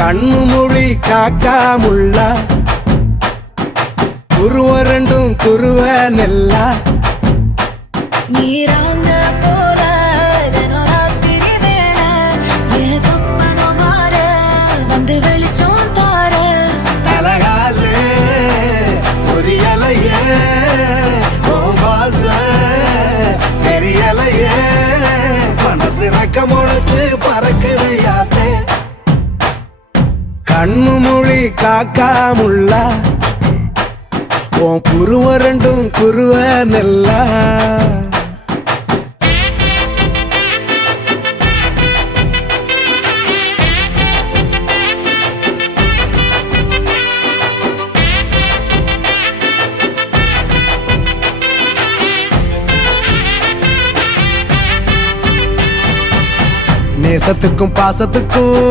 கண்ணு மொழி காக்காமுள்ள குருவ ரெண்டும் குருவ நெல்லா நீராங்க போல தினராத்திரி வேண என் சொப்பனம் மாற வந்து வெளிச்சம் தார தலகாலே பொரியலையே ஓம்பாச பெரியலையே மனசு ரக்க முளைச்சு பறக்குது யாத்தே கண்ணு மொழி காக்காமுள்ள உன் குருவ ரெண்டும் குருவ நெல்லா நேசத்துக்கும் பாசத்துக்கும்